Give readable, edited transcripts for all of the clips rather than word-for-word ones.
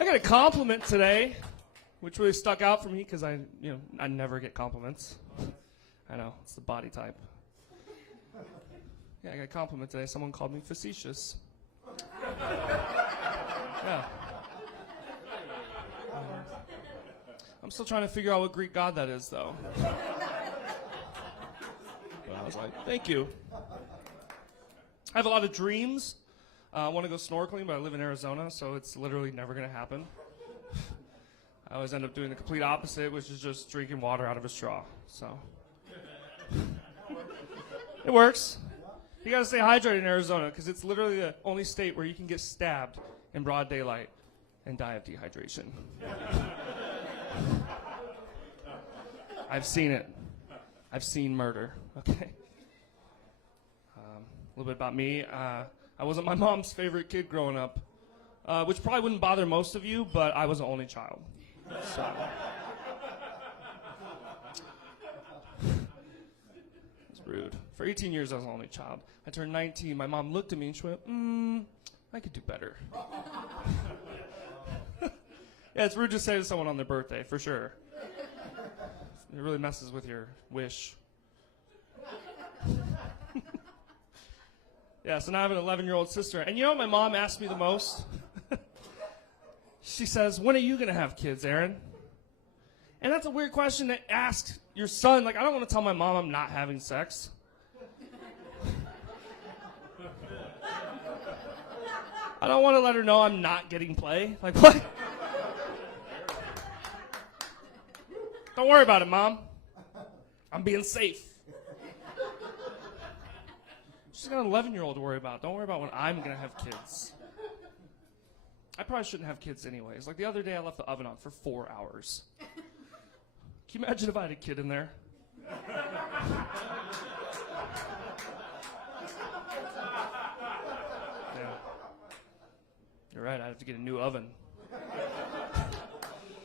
I got a compliment today, which really stuck out for me because I never get compliments. I know, it's the body type. Yeah, I got a compliment today. Someone called me facetious. Yeah. I'm still trying to figure out what Greek god that is, though. But I was like, thank you. I have a lot of dreams. I want to go snorkeling, but I live in Arizona, so it's literally never going to happen. I always end up doing the complete opposite, which is just drinking water out of a straw. So it works. You got to stay hydrated in Arizona because it's literally the only state where you can get stabbed in broad daylight and die of dehydration. I've seen it. I've seen murder. Okay. A little bit about me. I wasn't my mom's favorite kid growing up, which probably wouldn't bother most of you, but I was an only child. So. It's rude. For 18 years, I was an only child. I turned 19. My mom looked at me and she went, I could do better. Yeah, it's rude to say to someone on their birthday, for sure. It really messes with your wish. Yeah, so now I have an 11-year-old sister. And you know what my mom asked me the most? She says, when are you going to have kids, Aaron? And that's a weird question to ask your son. Like, I don't want to tell my mom I'm not having sex. I don't want to let her know I'm not getting play. Like, what? Don't worry about it, Mom. I'm being safe. She's got an 11-year-old to worry about. Don't worry about when I'm going to have kids. I probably shouldn't have kids anyways. Like the other day, I left the oven on for 4 hours. Can you imagine if I had a kid in there? Yeah. You're right, I'd have to get a new oven.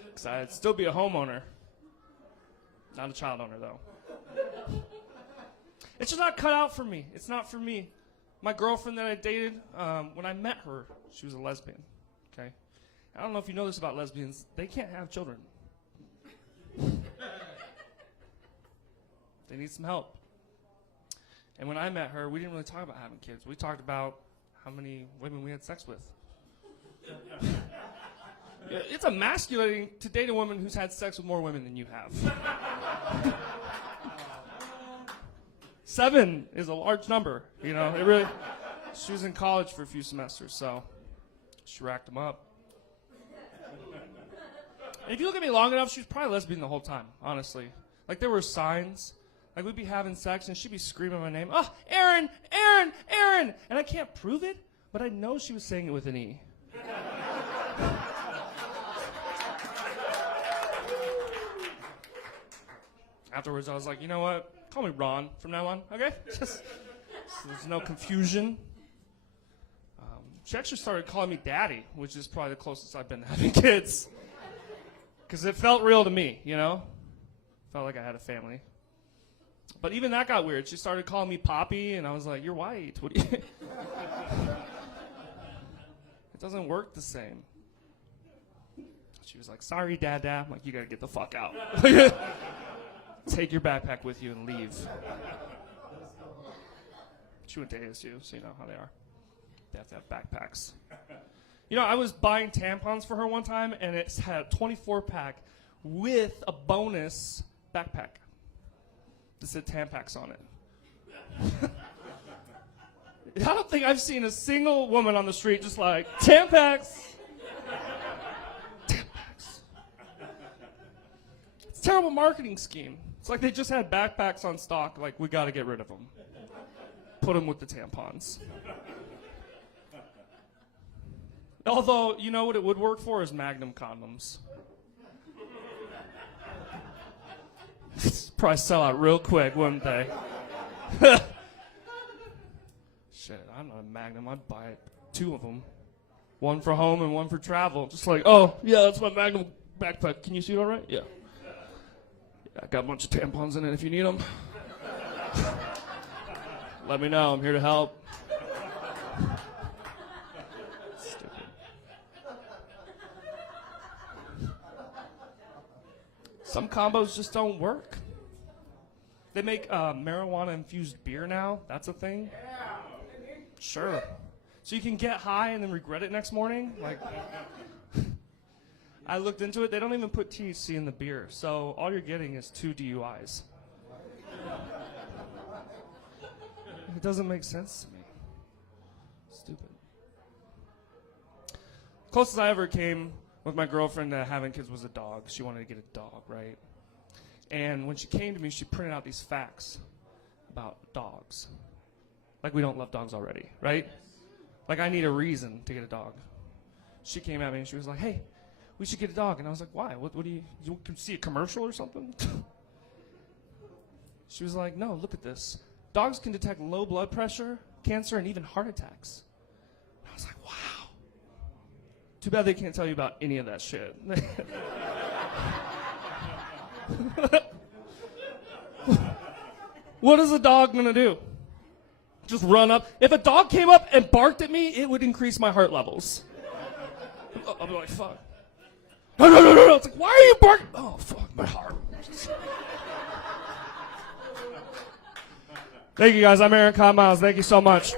Because I'd still be a homeowner. Not a child owner, though. It's just not cut out for me. It's not for me. My girlfriend that I dated, when I met her, she was a lesbian. Okay? I don't know if you know this about lesbians. They can't have children. They need some help. And when I met her, we didn't really talk about having kids. We talked about how many women we had sex with. It's emasculating to date a woman who's had sex with more women than you have. 7 is a large number, you know. It really. She was in college for a few semesters, so she racked them up. And if you look at me long enough, she was probably lesbian the whole time, honestly. Like, there were signs. Like, we'd be having sex, and she'd be screaming my name. Oh, Aaron, Aaron, Aaron. And I can't prove it, but I know she was saying it with an E. Afterwards, I was like, you know what? Call me Ron from now on, okay? Just so there's no confusion. She actually started calling me Daddy, which is probably the closest I've been to having kids. Because it felt real to me, you know? Felt like I had a family. But even that got weird. She started calling me Poppy, and I was like, you're white. What do you... It doesn't work the same. She was like, sorry, Dad. I'm like, you gotta get the fuck out. Take your backpack with you and leave. She went to ASU, so you know how they are. They have to have backpacks. You know, I was buying tampons for her one time, and it had a 24-pack with a bonus backpack that said Tampax on it. I don't think I've seen a single woman on the street just like, Tampax! Tampax. It's a terrible marketing scheme. It's like they just had backpacks on stock, like, we gotta get rid of them. Put them with the tampons. Although, you know what it would work for is Magnum condoms. Probably sell out real quick, wouldn't they? Shit, I'm not a Magnum. I'd buy 2 of them. One for home and one for travel. Just like, oh, yeah, that's my Magnum backpack. Can you see it all right? Yeah. I got a bunch of tampons in it if you need them. Let me know. I'm here to help. Stupid. Some combos just don't work. They make marijuana-infused beer now. That's a thing. Sure. So you can get high and then regret it next morning? Like, I looked into it. They don't even put THC in the beer. So all you're getting is 2 DUIs. It doesn't make sense to me. Stupid. Closest I ever came with my girlfriend to having kids was a dog. She wanted to get a dog, right? And when she came to me, she printed out these facts about dogs. Like we don't love dogs already, right? Like I need a reason to get a dog. She came at me and she was like, hey, we should get a dog. And I was like, why? What do you can see a commercial or something? She was like, no, look at this. Dogs can detect low blood pressure, cancer, and even heart attacks. And I was like, wow. Too bad they can't tell you about any of that shit. What is a dog gonna do? Just run up? If a dog came up and barked at me, it would increase my heart levels. I'll be like, fuck. No. It's like, why are you barking? Oh, fuck, my heart. Thank you guys. I'm Aaron Miles. Thank you so much.